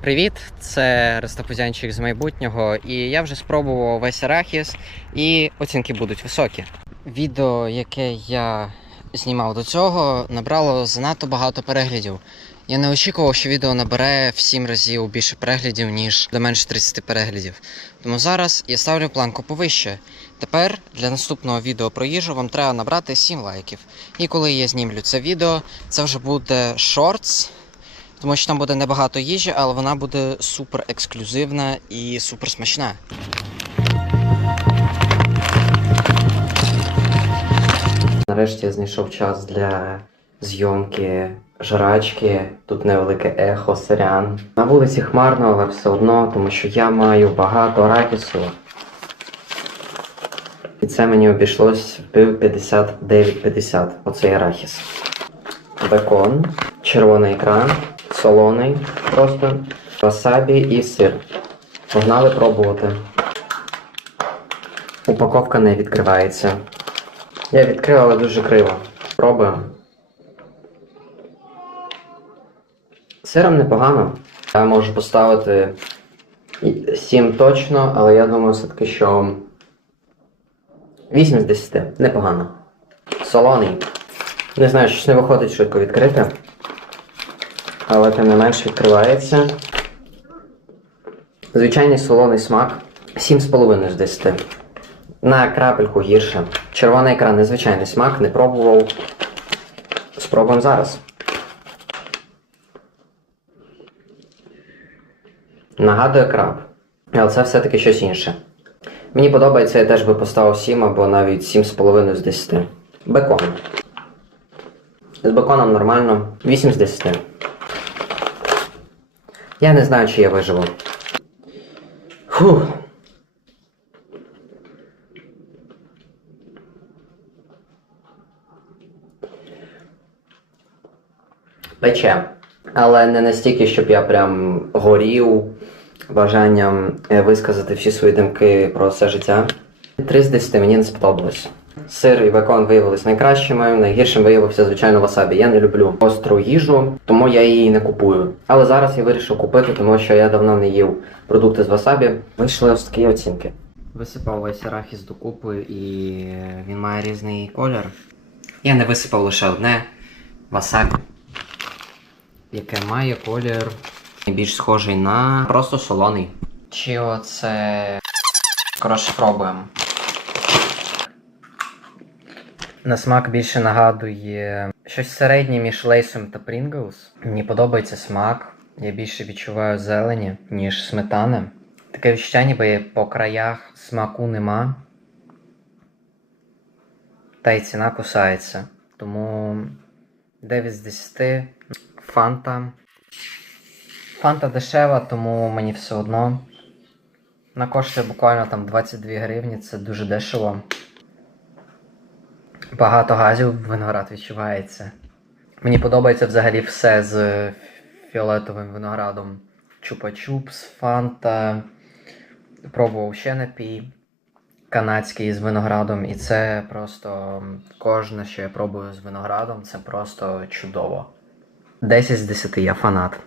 Привіт, це Ростопузянчик з майбутнього, і я вже спробував весь арахіс, і оцінки будуть високі. Відео, яке я знімав до цього, набрало занадто багато переглядів. Я не очікував, що відео набере в 7 разів більше переглядів, ніж до менше 30 переглядів. Тому зараз я ставлю планку повище. Тепер для наступного відео про їжу вам треба набрати 7 лайків. І коли я знімлю це відео, це вже буде шортс. Тому що там буде небагато їжі, але вона буде супер ексклюзивна і супер смачна. Нарешті я знайшов час для зйомки жрачки. Тут невелике ехо, сорян. На вулиці хмарно, але все одно, тому що я маю багато арахісу. І це мені обійшлось в пів 59,50. Оцей арахіс. Бекон, червоний екран, солоний просто, васабі і сир. Погнали пробувати. Упаковка не відкривається. Я відкрив, але дуже криво. Пробуємо. Сиром непогано. Я можу поставити 7 точно, але я думаю все-таки, що 8 з 10. Непогано. Солоний. Не знаю, щось не виходить швидко відкрити. Але тим не менш відкривається. Звичайний солоний смак. 7,5 з 10. На крапельку гірше. Червоний екран незвичайний смак, не пробував. Спробуємо зараз. Нагадує краб. Але це все-таки щось інше. Мені подобається, я теж би поставив 7 або навіть 7,5 з 10. Бекон. З беконом нормально. 8 з 10. Я не знаю, чи я виживу. Фух. Пече. Але не настільки, щоб я прям горів бажанням е, висказати всі свої думки про все життя. 3 з 10 мені не сподобалось. Сир і бекон виявились найкращими. Найгіршим виявився, звичайно, васабі. Я не люблю остру їжу, тому я її не купую. Але зараз я вирішив купити, тому що я давно не їв продукти з васабі. Вийшли ось такі оцінки. Висипав весь арахіс докупи і він має різний колір. Я не висипав лише одне васабі, яке має колір більш схожий на просто солоний. Чи оце. Коротше, пробуємо. На смак більше нагадує щось середнє між лейсом та Pringles. Мені подобається смак. Я більше відчуваю зелені, ніж сметани. Таке відчуття, ніби по краях смаку нема. Та й ціна кусається. Тому 9 з 10. Фанта. Фанта дешева, тому мені все одно. Вона коштує буквально там 22 гривні, це дуже дешево. Багато газів виноград відчувається. Мені подобається взагалі все з фіолетовим виноградом. Чупа-чупс, фанта. Пробував ще напій канадський з виноградом. І це просто кожне, що я пробую з виноградом, це просто чудово. 10 з 10 я фанат.